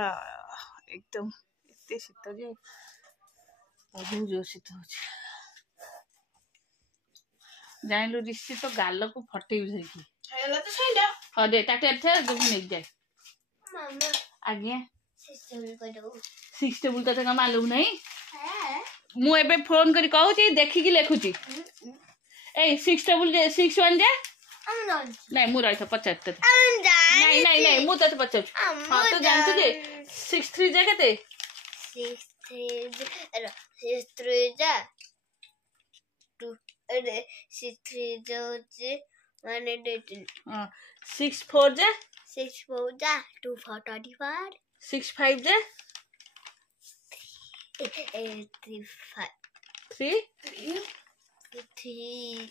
पूरा एकदम एते शीत जे बहुत जोर शीत हो जान ऋषि तो गाल को फटे धरिकी हाँ दे ताटे नहीं जाए आज्ञा सिक्स टेबुल तो क्या मालूम नहीं मुझे फोन कर कहूँ देखिकी लिखुची ए 6 टेबुल 6 1 जे नहीं मु रही पचार नहीं नहीं नहीं मु तो पचार हाँ तो जानछु जे 6 3 जे केते 6 3 जा 2 6 3 जा 118 हां 6 4 जे 6 4 जा 2 4 25 6 5 जे 3 5 3 3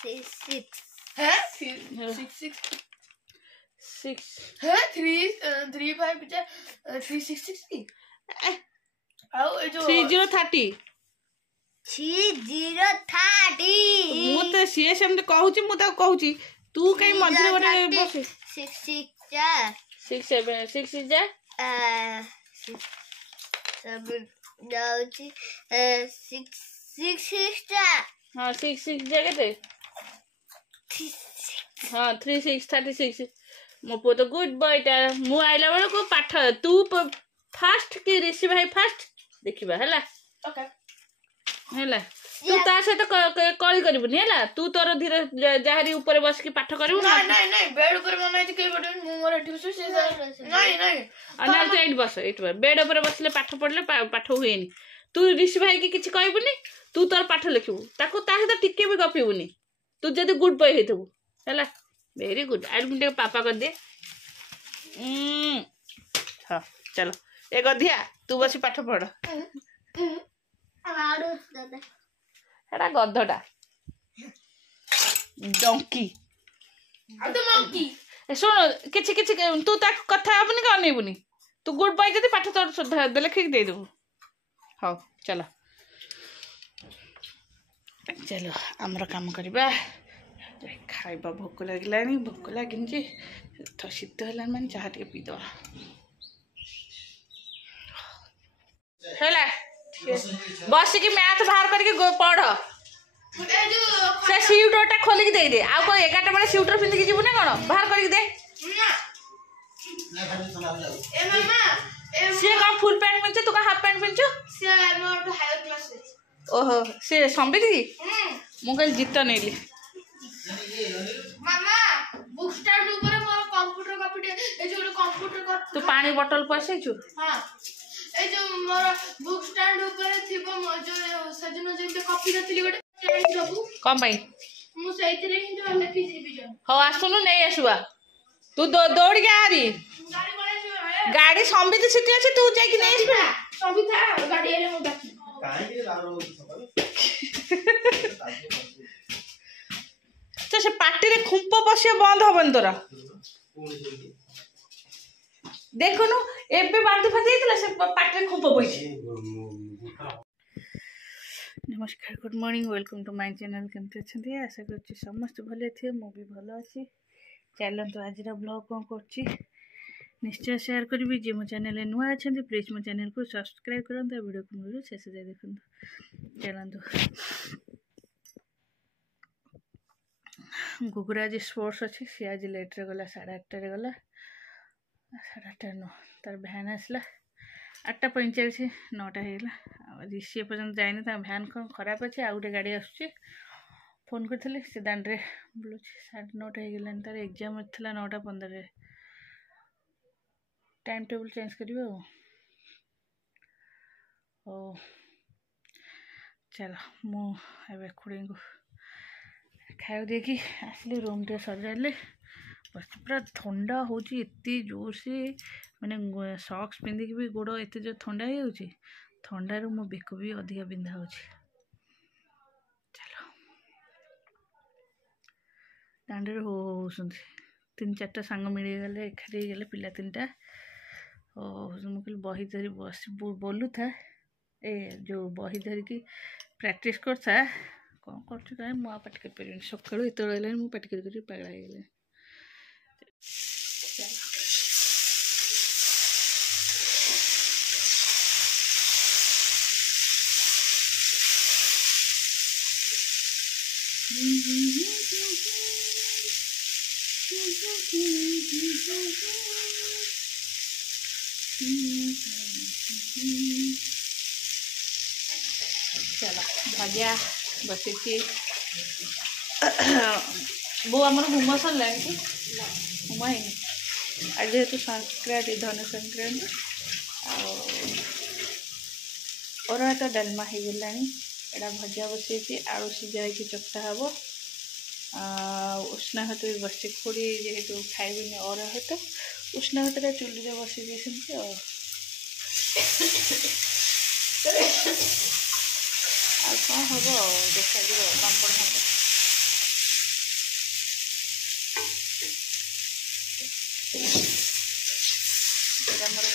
6 है 6 6 6 है 3 3 5 जा 3 6 60 आओ ए जो 30 30 30 30 मु तो सीए सेम कहूची मु तो कहूची तू कई मंदिर गोटे बस 6 6 जा 6 7 6 जा 6 7 जाउची 6 6 6 जा हां 6 6 जा केते हाँ 3 6 36 मो पो तो गुड बॉयटा मु आइला बेल को पाठ तू फास्ट कि ऋषि भाई फास्ट देखिबा हला ओके हला तू ता सहित कॉल करबुनी हला तू तोर धीरे जाहरी ऊपर बस के पाठ करबु नहीं नहीं नहीं बेड ऊपर मना है के बडन मु मोर ट्यूशन से नहीं नहीं अना तो एट बस एट बेड ऊपर बसले पाठ पढ़ले पाठ हुएनी तू ऋषि भाई की किछि कहबुनी तू तोर पाठ लिखिबु ताको ता सहित टिके भी गपिबुनी तू जदी गुड बॉय हेतबु हला वेरी गुड आई मुंडे पापा कर दे हाँ चलो ए गधिया तू बसी पाठ पढ़ एटा गधटा डंकी आ तो मंकी सुन किछि किछि तू ता कथा हबनी का अनेबुनी तू गुड बॉय जदी पाठ तोर सुधा दे लिखि दे देबु हाँ चलो चलो आमर काम करबा खाइबा भोक लगिलानी भोक लगिन जे शीत है मैंने चाह टे पीद बस की मैथ बाहर करके पढ़ से स्वेटरटा खोलिक दे दे आ 11टा बेले स्वेटर पिंधिक जीवु ना कौन बाहर करके दे सी कौन फुल पैंट पिंधु तू हाफ पैंट पिंधु ओहो सी संबित की मुझे जीत नहीं मामा बुक स्टैंड ऊपर मोर कंप्यूटर कॉपी ए जो कंप्यूटर कर तू पानी बोतल पसे छु हां ए जो मोर बुक स्टैंड ऊपर थिबो जो सजनो जे कॉपी रथिली गोटे चेंज रहू कम भाई मु सहित रे ही जो लिखि जीबी जो हो आसुनु नहीं आसुआ तू दौड़ के आरी गाड़ी पळे गाड़ी संबित सिटी अछि तू जाई कि नहीं आसबा संबित था गाड़ी आले मु बाकी काहे के लारो तो से पार्टी रे खुंप बसिया बंद हबन तोरा देखुनु एबे बांध फाटी देला से पार्टी रे खुंप बइछि नमस्कार good morning welcome to my channel केमते छथि आशा करछि समस्त भले थे मु भी भलो अछि चैनल तो आज रा ब्लॉग कोन करछि निश्चय शेयर करबी जे मो चैनल रे नुआ अछंती प्लीज मो चैनल को सब्सक्राइब करंत वीडियो को मुझे शेष जाय देखंतु चलंतु गुगुरा आज स्पोर्ट्स अच्छी सी आज लेट्रे गला 8:30 गला 8:30 न तार भैन आसला 8:45 9टा होगा ऋषि पर्यटन जाए ना भैन कौन खराब अच्छे आ गए गाड़ी आस फोन करी से दाण्ड बुलूँ 9:30 होगा तार एग्जाम था 9:15 टाइम टेबल चेंज करें ओ चलो मुझे खुड़ी को खाया देखी आसली रूम टे सजाइले बस पूरा ठंडा होची इतनी जोर से मैंने सॉक्स पिंधिक भी गोड़ एत जो ठंडा हो ठंडार मो बेक भी अधिक बिंधा हो चलो दाण्ड हो 3-4टा सांग मिलगले एखादी गले पिला 3टा मुझे बही धरी बस बोलू था ए जो बही धरिकी प्रैक्टिस करता कौन कर मुझे पार्टी कर पारे सकालू ये मुझे पार्टी कर पागला हो चलो भजा बसी बो आमर हुम सरला कि हुम है आज जेहेतु संक्रांति धन संक्रांति और तो डालमा हो गला एटा भजा बसई आलू सीझा चकटा हम उष्णा भात भी बस खुड़ी जेहेतु खाइबे और भात उष्णा भात चुली में बसई दी कौन हम देखा पापड़ हम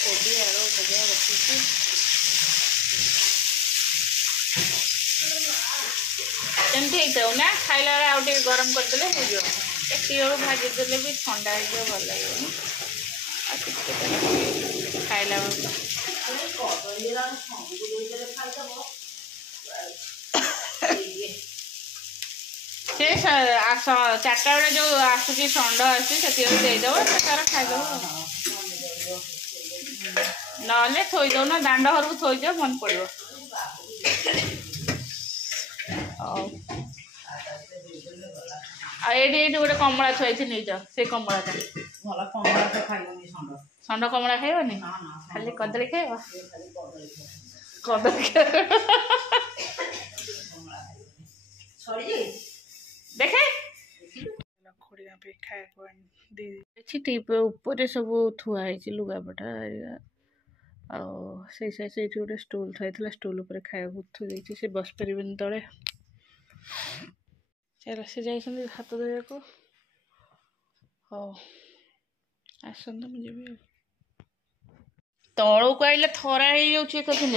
कोबी आलू भजा बसई जमती ना खाइला आउ गरम करदे हो भाजीदे भी ठंडा हो भल लगे खाइला से चार्टा बेले जो आसूसी षंड आसदेव तार खाईदेव ना थोईदेव ना दांड घर को थोईदेव मन पड़ो ये गोटे कमला थुआई नहीं जाओ से कमलाटा षंड कमला खाइबनी खाली कदली खाइब कदली देखे ऊपर सब थुआई लुगापटा से गोटे स्टूल थी स्टूल पर खाया थी से बस पारे तले चल से जाइए हाथ धोया को हाँ आसत मुझे तलू को आइले थरा हो जाऊँ कदिन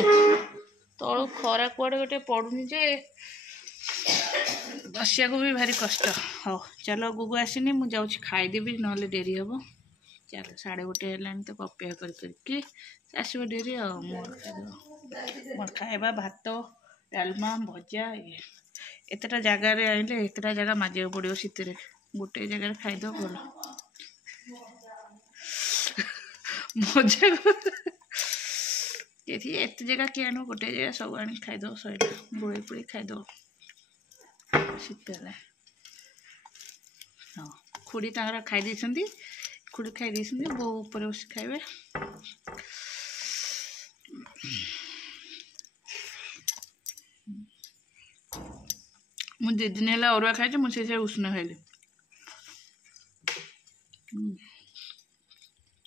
तलू खरा कुआड़े गोटे पड़ुनी जे बसिया को भी भारी कष्ट हाँ चलो गुगु आसनी मुझे जाऊँ खाईदेवी ना डेरी हम चल 1:30 है तो अपेक्षा करके आसो डेरी मोर खाइबा भात डालमा भजा ये एतटा जगार आइले एतटा जगह माजा पड़ो शीत गोटे जगार खाईद भल मजा एत जगह किए आनु गोटे जगह सब आनी खाईद सैला बुड़े पुड़ी खाईद शीत हाँ खुड़ी तांकर खाई खुड़ी खाई बो ऊपर बस खाइबे मुझे 2 दिन है अरुआ खाई मुझे उष्ण खाइली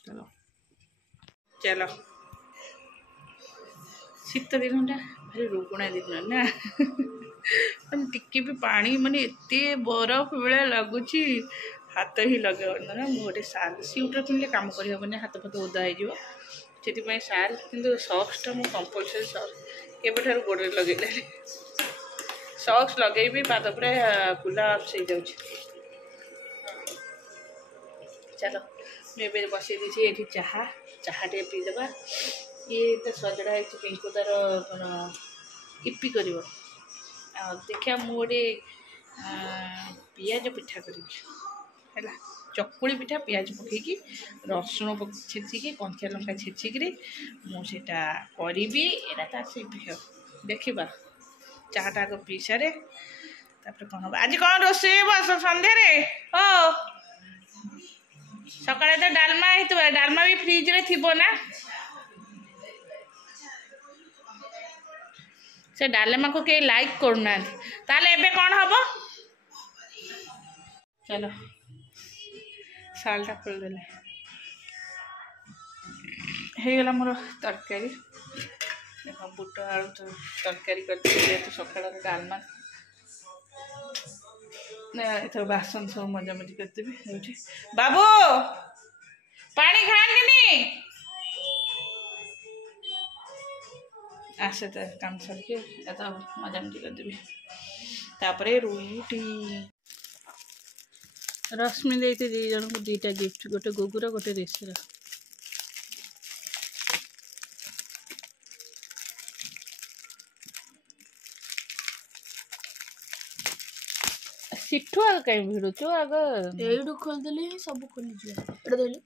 चलो चलो शीत दिन भारी रुगुणा दिन ना टिके भी पानी माने एते बरफ बेला लगुच हाथ ही लगे ना गोटे साल सीउटर किनले काम करहबनी हाथ फाथ ओदा हो से साल कि सक्सटा मुझे कंपलसरी सक्स केबठार गोड़े लगे सक्स लगे पाद पूरा गुलाब्स हो जाऊँ चलो मुझे बसई दी ये चाहा टे पीदेबा ये तो सजड़ा है पिंकु तार कौन इपी कर देखिए मुझे पियाज पिठा करी चकुड़ी पिठा पियाज पकईकी रसुण छेचिकी कंचा लंका छेचिकी मुझे करी एटा से देखा चाटा को पी सारे कौन हम आज कौन रोष सन्धारे ओ सकाଳେ तो डालमा होता डालमा भी फ्रिज रे थी ना से डालमा को कई लाइक करना ताले एबे कौन हम चलो सालटा खोलदेले होगला मोर तरकारी देख बुट आलू तरकारी कर सकाळ डालमा एथर बासन सब मजामजी करदेवी बाबू पानी खानी आसे तो काम सरके मजामजी करदेवी तापरे रुटी रश्मि देते 2 जन को 2टा गिफ्ट गोटे गुगुर गोटे ऋषिर सिठू आग कहीं भिड़ुचु आग एडू खोल देले सब खोली जियो एटा देले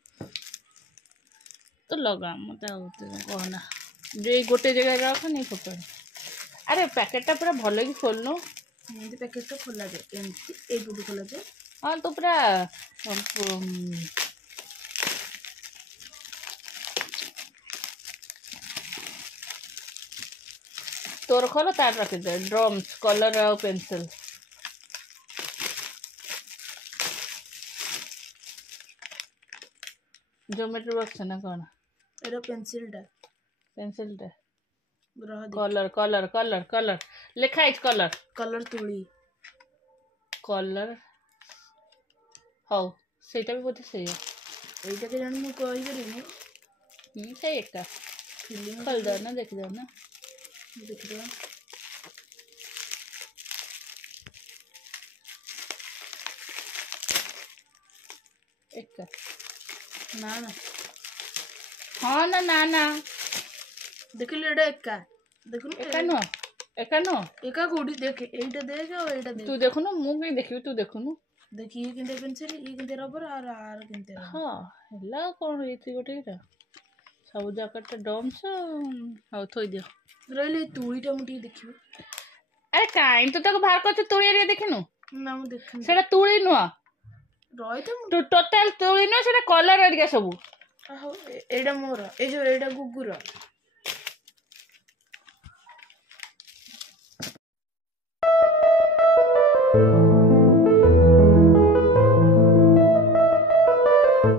तो लगा मत कहना जो गोटे जगह रख नहीं फोटो अरे पैकेट पूरा भल कि खोलनु एमती पैकेट तो खोला जाए एमती एडू खोला जाए हाँ तो पूरा तोर खोल तार रखी दे ड्रम्स कलर और पेंसिल ज्योमेट्री बॉक्स ना कौन एटा पेंसिल टा ग्रह कलर कलर कलर कलर लिखा colour colour Tuli colour how सेटा भी बोलते सही एटा के जान मु कहि परिनी सही एक फिल्म खोल दो ना देख दो ना देख दो एक ना ना हाँ ना ना ना देखिल एटा एका देखुन एका नो एका कोडी देख एटा देख और एटा देख तू देखुनु मु कहीं देखियो तू देखुनु देखिए किंते पेंसिल ये किंते रबर और किंते हाँ हला कौन ये गोटे सब जैकेट डम्स हाउ थोई दियो रहिले तुईटा मुटी देखियो अरे काई तो तक बाहर कर तुड़ी रे देखिनु ना मु देखन सेटा तुड़ी नुआ रही तो टोटल तुड़ी नुआ सेटा कलर एरिया सब एटा मोर ए जो एटा गुगुर